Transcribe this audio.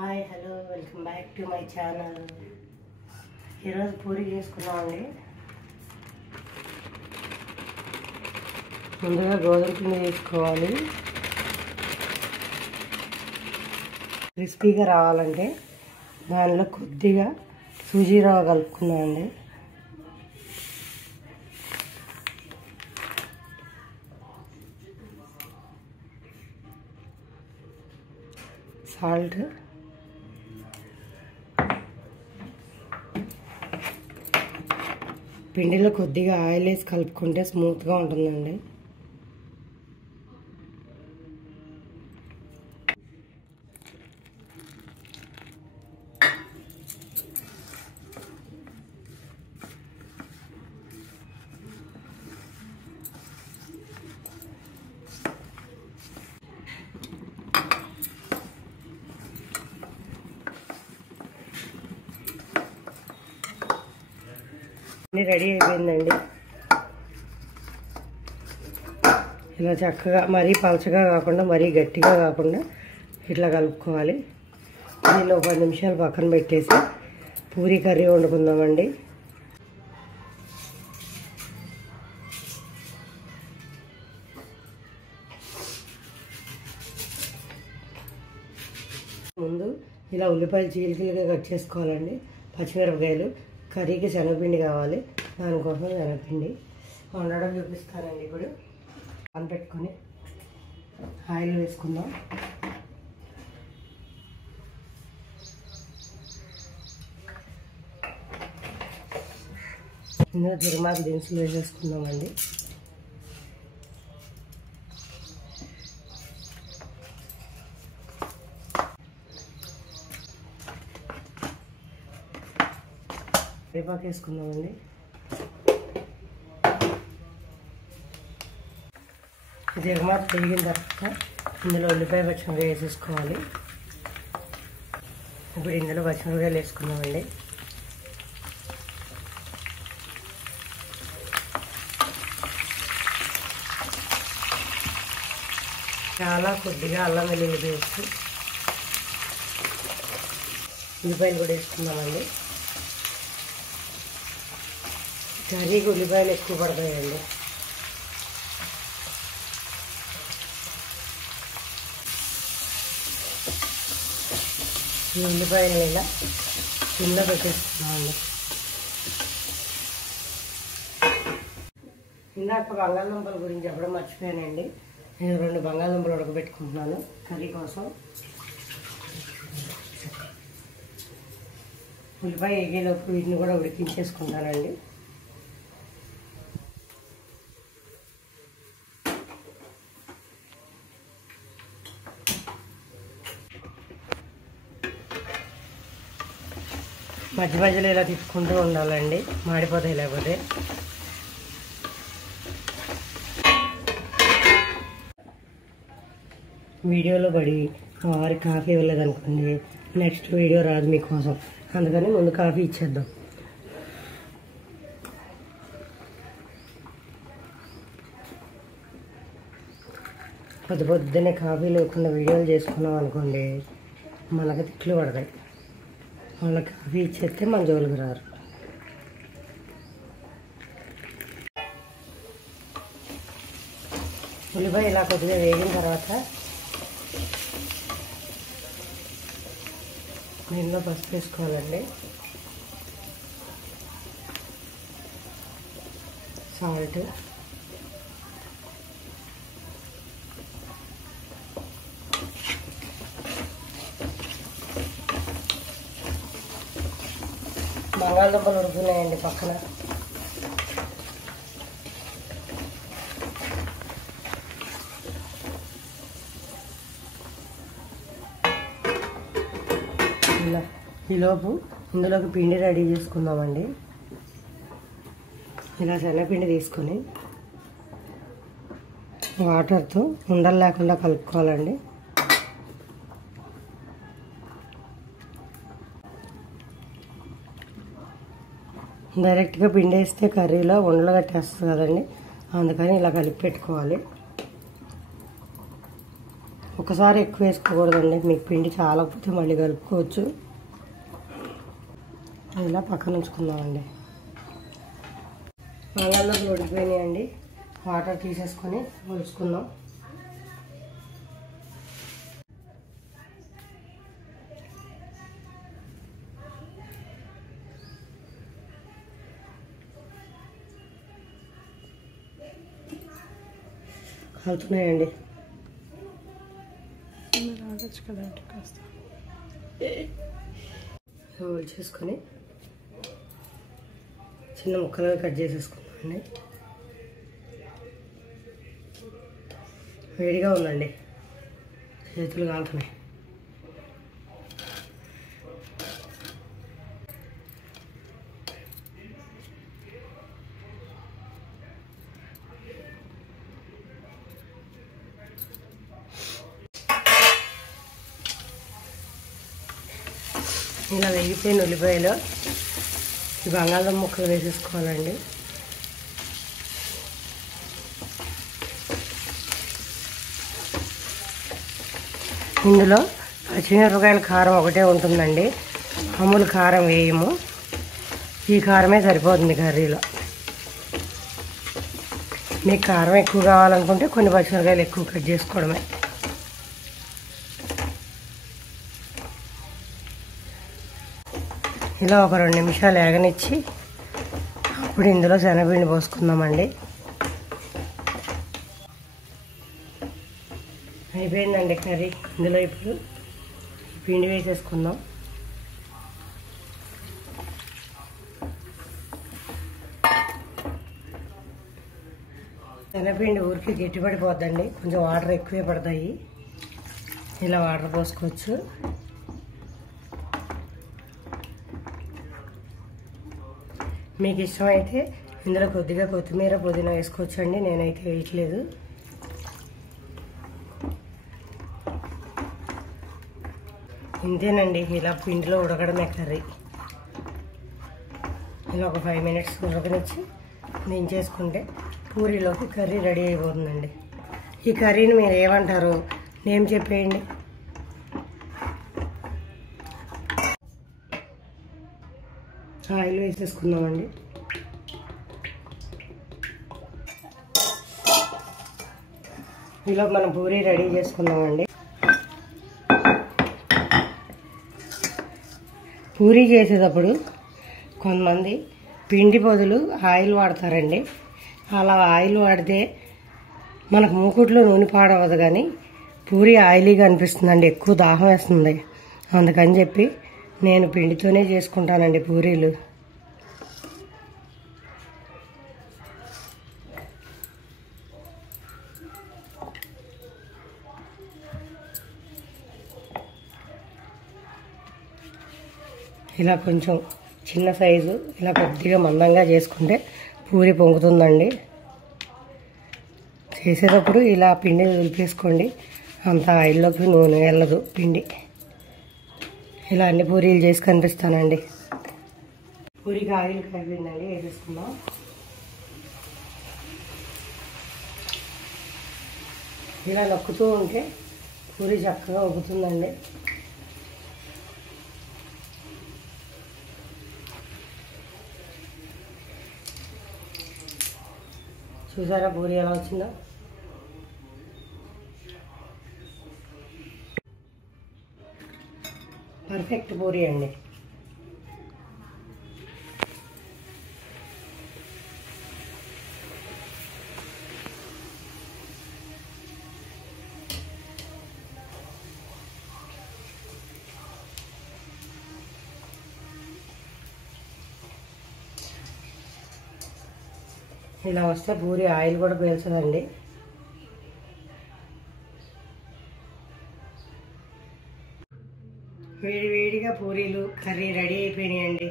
Hi hello welcome back to my channel. ఈరోజు పూరి చేసుకున్నామండి. ముందుగా గోధుమ పిండి వేసుకోవాలి. క్రిస్పీగా రావాలంటే దానిలో కొద్దిగా సూజీ రవ్వ కలుపుకున్నామండి. సాల్ట్, పిండిలో కొద్దిగా ఆయిల్ వేసి కలుపుకుంటే స్మూత్గా ఉంటుందండి. రెడీ అయిపోయిందండి. ఇలా చక్కగా మరీ పలచగా కాకుండా మరీ గట్టిగా కాకుండా ఇట్లా కలుపుకోవాలి. దీన్ని ఒక 10 నిమిషాలు పక్కన పెట్టేసి పూరీ కర్రీ వండుకుందామండి. ముందు ఇలా ఉల్లిపాయలు చీలికలుగా కట్ చేసుకోవాలండి. పచ్చిమిరపకాయలు, కర్రీకి శనగపిండి కావాలి. దానికోసం శనగపిండి వండడం చూపిస్తానండి. ఇప్పుడు పాన్ పెట్టుకొని ఆయిల్ వేసుకుందాం. ఇందులో తిరుమాకు దినుసులు వేసేసుకుందామండి. కరివేపాకు వేసుకుందామండి. తిరుమాకు పెరిగిన తర్వాత ఇందులో ఉల్లిపాయ పచ్చిమిరపకాయ వేసేసుకోవాలి. ఇప్పుడు ఇందులో పచ్చిమిరపకాయలు వేసుకుందామండి. చాలా కొద్దిగా అల్లం వెల్లుల్లి పేస్ట్, ఉల్లిపాయలు కూడా వేసుకుందామండి. కర్రీకి ఉల్లిపాయలు ఎక్కువ పడతాయండి. ఈ ఉల్లిపాయలు ఇలా కింద పెట్టేస్తున్నామండి. ఇందాక బంగాళదుంపల గురించి చెప్పడం మర్చిపోయానండి. నేను 2 బంగాళదుంపలు ఉడకబెట్టుకుంటున్నాను కర్రీ కోసం. ఉల్లిపాయ ఎగేలోపు వీటిని కూడా ఉడికించేసుకుంటానండి. మధ్య మధ్యలో ఇలా తిప్పుకుంటూ ఉండాలండి, మాడిపోతాయి లేకపోతే. వీడియోలో పడి మా వారికి కాఫీ ఇవ్వలేదనుకోండి, నెక్స్ట్ వీడియో రాదు మీకోసం. అందుకని ముందు కాఫీ ఇచ్చేద్దాం. పొద్దున్నే కాఫీ లేకుండా వీడియోలు చేసుకున్నాం అనుకోండి, మనకు తిట్లు పడతాయి. వాళ్ళకి కాఫీ ఇచ్చేస్తే మన జోలికి రారు. ఉల్లిపాయ ఇలా కొద్దిగా వేగిన తర్వాత దీనిలో పసుపు వేసుకోవాలండి. సాల్ట్, బంగాళదుంపలు ఉడుకున్నాయండి పక్కన. ఇలా ఈలోపు ఇందులోకి పిండి రెడీ చేసుకుందామండి. ఇలా శనగపిండి తీసుకొని వాటర్తో ఉండలు లేకుండా కలుపుకోవాలండి. డైరెక్ట్గా పిండి వేస్తే కర్రీలో ఉండలు కట్టేస్తుంది కదండి, అందుకని ఇలా కలిపి పెట్టుకోవాలి. ఒక ఒక్కసారి ఎక్కువ వేసుకోకూడదండి, మీకు పిండి చాలా పోతే మళ్ళీ కలుపుకోవచ్చు. ఇలా పక్కన ఉంచుకుందామండి. బంగాళదుంపలు ఉడికిపోయినాయండి, వాటర్ తీసేసుకొని ఉంచుకుందాం. కలుతున్నాయండి. చేసుకొని చిన్న ముక్కలుగా కట్ చేసేసుకుందామండి. వేడిగా ఉందండి, చేతులు కాలుతున్నాయి. ఇలా వేగిపోయిన ఉల్లిపాయలు ఈ బంగాళదుంప ముక్కలు వేసేసుకోవాలండి. ఇందులో పచ్చిమిరపకాయల కారం ఒకటే ఉంటుందండి, మామూలు కారం వేయము. ఈ కారమే సరిపోతుంది కర్రీలో. మీకు కారం ఎక్కువ కావాలనుకుంటే కొన్ని పచ్చిమిరపకాయలు ఎక్కువ కట్ చేసుకోవడమే. ఇలా ఒక 2 నిమిషాలు ఏగనిచ్చి అప్పుడు ఇందులో శనగపిండి పోసుకుందామండి. అయిపోయిందండి కర్రీ. ఇందులో ఇప్పుడు పిండి వేసేసుకుందాం. శనగపిండి ఊరికి గట్టిపడిపోద్దండి, కొంచెం వాటర్ ఎక్కువే పడతాయి. ఇలా వాటర్ పోసుకోవచ్చు. మీకు ఇష్టమైతే ఇందులో కొద్దిగా కొత్తిమీర పుదీనా వేసుకోవచ్చండి, నేనైతే వేయట్లేదు. ఇంతేనండి, ఇలా పిండిలో ఉడకడమే కర్రీ. ఇలా ఒక 5 మినిట్స్ ఉడకనిచ్చి దించేసుకుంటే పూరీలోకి కర్రీ రెడీ అయిపోతుందండి. ఈ కర్రీని మీరు ఏమంటారు నేమ్ చెప్పేయండి. ఆయిల్ వేసేసుకుందామండి. ఇలా మనం పూరీ రెడీ చేసుకుందామండి. పూరీ చేసేటప్పుడు కొంతమంది పిండి బదులు ఆయిల్ వాడతారండి. అలా ఆయిల్ వాడితే మనకు మూకుట్లో నూనె పాడవదు, కానీ పూరీ ఆయిలీగా అనిపిస్తుందండి, ఎక్కువ దాహం వేస్తుంది. అందుకని చెప్పి నేను పిండితోనే చేసుకుంటానండి పూరీలు. ఇలా కొంచెం చిన్న సైజు ఇలా కొద్దిగా మందంగా చేసుకుంటే పూరి పొంగుతుందండి. చేసేటప్పుడు ఇలా పిండి దులిపేసుకోండి, అంత ఆయిల్లోకి నూనె వెళ్ళదు పిండి. ఇలా అన్ని పూరీలు చేసి కనిపిస్తానండి. పూరికి ఆయిల్ కలిపిందండి, వేసేసుకుందాం. ఇలా నొక్కుతూ ఉంటే పూరి చక్కగా ఉబ్బుతుందండి. చూసారా పూరి ఎలా వచ్చిందో? పర్ఫెక్ట్ పూరి అండి. ఇలా వస్తే పూరి ఆయిల్ కూడా పీల్చదండి. వేడివేడిగా పూరీలు కర్రీ రెడీ అయిపోయినాయండి.